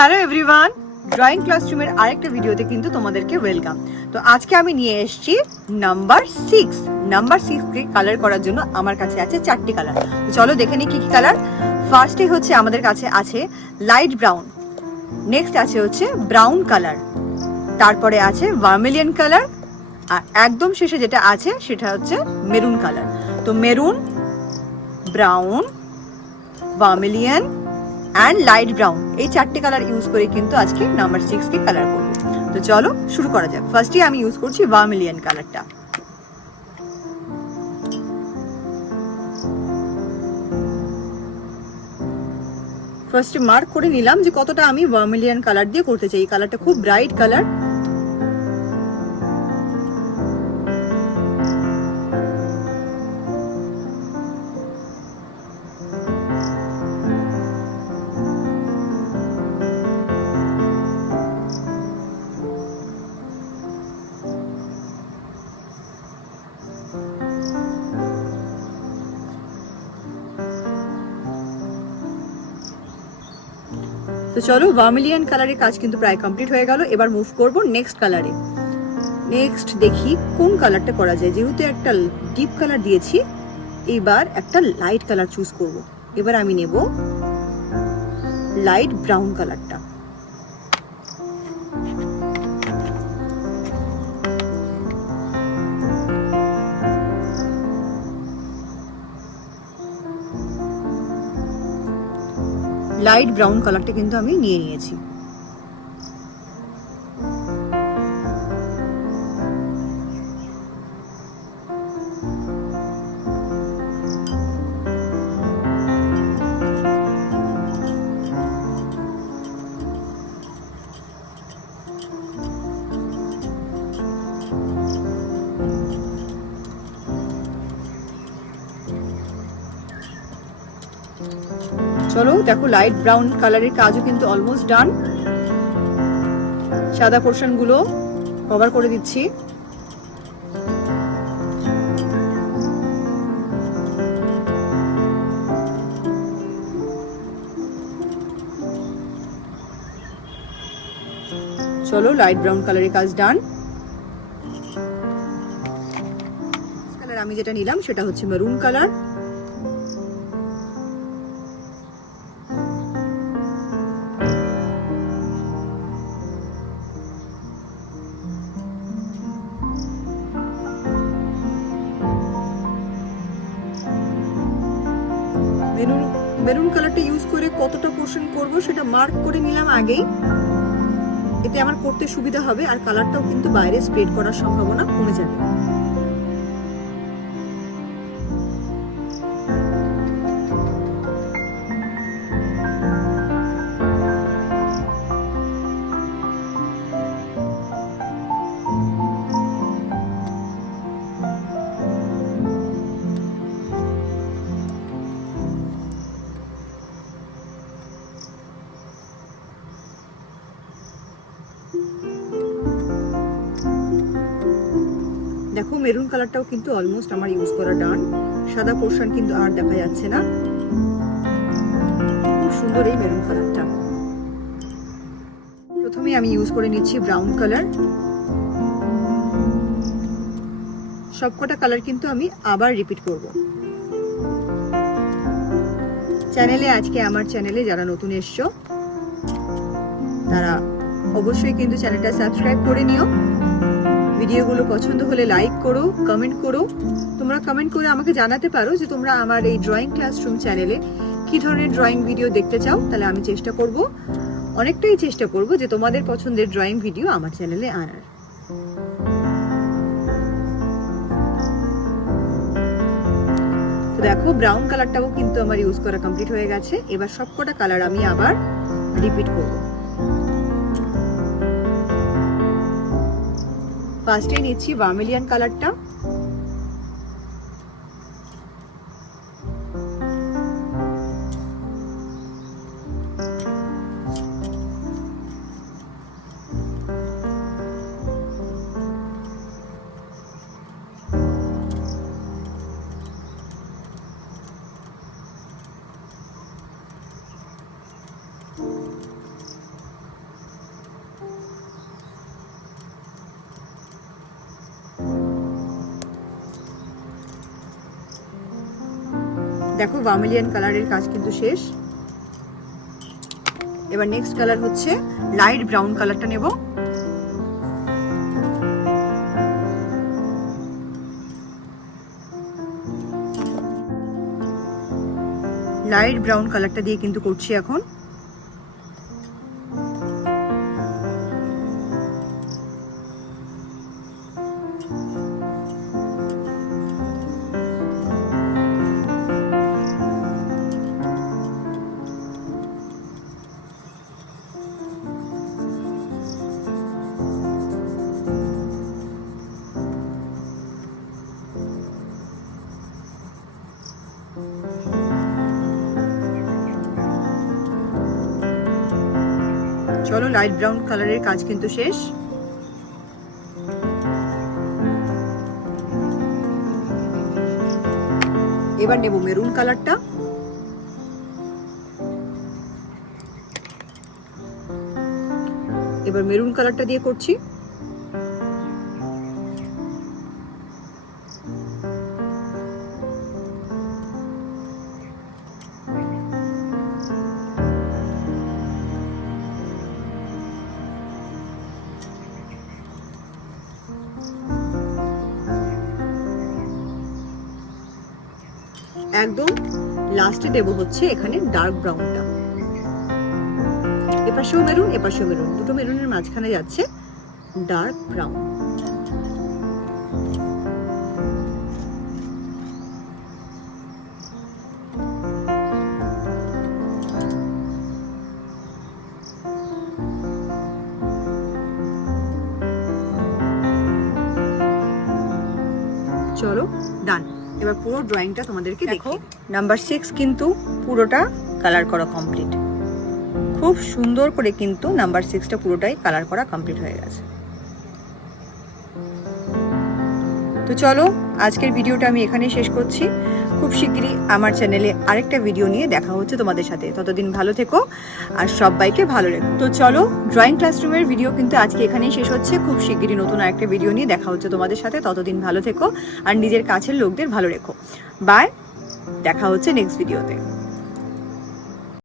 Hello everyone, drawing ক্লাসরুমের আরেকটা ভিডিওতে কিন্তু তোমাদেরকে ওয়েলকাম। তো আজকে আমি নিয়ে এসেছি নাম্বার 6 কে কালার করার জন্য আমার কাছে আছে 4টি কালার। তো চলো দেখে নিই কি কি কালার। ফার্স্টে হচ্ছে আমাদের কাছে আছে লাইট ব্রাউন, নেক্সট আছে হচ্ছে ব্রাউন কালার, তারপরে আছে ভার্মিলিয়ন কালার, আর একদম শেষে যেটা আছে সেটা হচ্ছে মেরুন কালার। তো maroon, brown, vermilion and light brown, এই 4টে কালার ইউজ করে কিন্তু আজকে নাম্বার 6 কে কালার করব। তো চলো শুরু করা যাক। ফার্স্টে আমি ইউজ করছি ভার্মিলিয়ন কালারটা। ফার্স্টে মার্ক করে নিলাম যে কতটা আমি ভার্মিলিয়ন কালার দিয়ে করতে চাই। এই কালারটা খুব ব্রাইট কালার। তো চলো, ভার্মিলিয়ন কালারের কাজ কিন্তু প্রায় কমপ্লিট হয়ে গেল। এবার মুভ করব নেক্সট কালারে। নেক্সট দেখি কোন কালারটা করা যায়। যেহেতু একটা ডিপ কালার দিয়েছি, এবার একটা লাইট কালার চুজ করব। এবার আমি নেব লাইট ব্রাউন কালারটা। লাইট ব্রাউন কালারটা কিন্তু আমি নিয়ে নিয়েছি। চলো দেখো, লাইট ব্রাউন কালারের কাজও কিন্তু অলমোস্ট ডান। সাদা পোর্শন গুলো কভার করে দিচ্ছি। চলো, লাইট ব্রাউন কালারের কাজ ডান। কালার আমি যেটা নিলাম সেটা হচ্ছে মেরুন কালার। মেরুন কালারটা ইউজ করে কতটা পোর্শন করব সেটা মার্ক করে নিলাম আগেই। এতে আমার করতে সুবিধা হবে, আর কালারটাও কিন্তু বাইরে স্প্রেড করার সম্ভাবনা কমে যাবে। দেখো, মেরুন কালারটাও কিন্তু অলমোস্ট আমার ইউজ করা ডান। সাদা পোর্শন কিন্তু আর দেখা যাচ্ছে না। খুব সুন্দর এই মেরুন কালারটা। প্রথমে আমি ইউজ করে নিচ্ছি ব্রাউন কালার। সবকটা কালার কিন্তু আমি আবার রিপিট করব। আমার চ্যানেলে যারা নতুন এসছো তারা অবশ্যই কিন্তু চ্যানেলটা সাবস্ক্রাইব করে নিও। ভিডিওগুলো পছন্দ হলে লাইক করো, কমেন্ট করো। তোমরা কমেন্ট করে আমাকে জানাতে পারো যে তোমরা আমার এই ড্রয়িং ক্লাসরুম চ্যানেলে কি ধরনের ড্রয়িং ভিডিও দেখতে চাও। তাহলে আমি অনেকটাই চেষ্টা করব যে তোমাদের পছন্দের ড্রয়িং ভিডিও আমার চ্যানেলে আনার। তো দেখো, ব্রাউন কালারটাও কিন্তু আমার ইউজ করা কমপ্লিট হয়ে গেছে। এবার সবকটা কালার আমি আবার রিপিট করব। ফার্স্টে নিচ্ছি ভার্মিলিয়ন কালারটা। দেখো ভার্মিলিয়ন কালারের কাজ কিন্তু শেষ। এবার নেক্সট কালার হচ্ছে লাইট ব্রাউন কালারটা নেব। লাইট ব্রাউন কালারটা দিয়ে কিন্তু করছি এখন। চলো, লাইট ব্রাউন কালারের কাজ কিন্তু শেষ। এবার নেব মেরুন কালারটা। এবার মেরুন কালারটা দিয়ে করছি। একদম লাস্টে দেব হচ্ছে এখানে ডার্ক ব্রাউনটা। এপাশেও মেরুন, এপাশেও মেরুন, দুটো মেরুনের মাঝখানে যাচ্ছে ডার্ক ব্রাউন। চলো, ডান। এবার পুরো ড্রয়িংটা তোমাদেরকে দেখো। নাম্বার 6 কিন্তু পুরোটা কালার করা কমপ্লিট। খুব সুন্দর করে কিন্তু নাম্বার 6টা পুরোটাই কালার করা কমপ্লিট হয়ে গেছে। তো চলো, আজকের ভিডিওটা আমি এখানেই শেষ করছি। খুব শিগগিরই আমার চ্যানেলে আরেকটা ভিডিও নিয়ে দেখা হচ্ছে তোমাদের সাথে। ততদিন ভালো থেকো আর সবাইকে ভালো রেখো। তো চলো, ড্রয়িং ক্লাসরুমের ভিডিও কিন্তু আজকে এখানেই শেষ হচ্ছে। খুব শিগগিরই নতুন আরেকটা ভিডিও নিয়ে দেখা হচ্ছে তোমাদের সাথে। ততদিন ভালো থেকো আর নিজের কাছের লোকদের ভালো রেখো। বাই, দেখা হচ্ছে নেক্সট ভিডিওতে।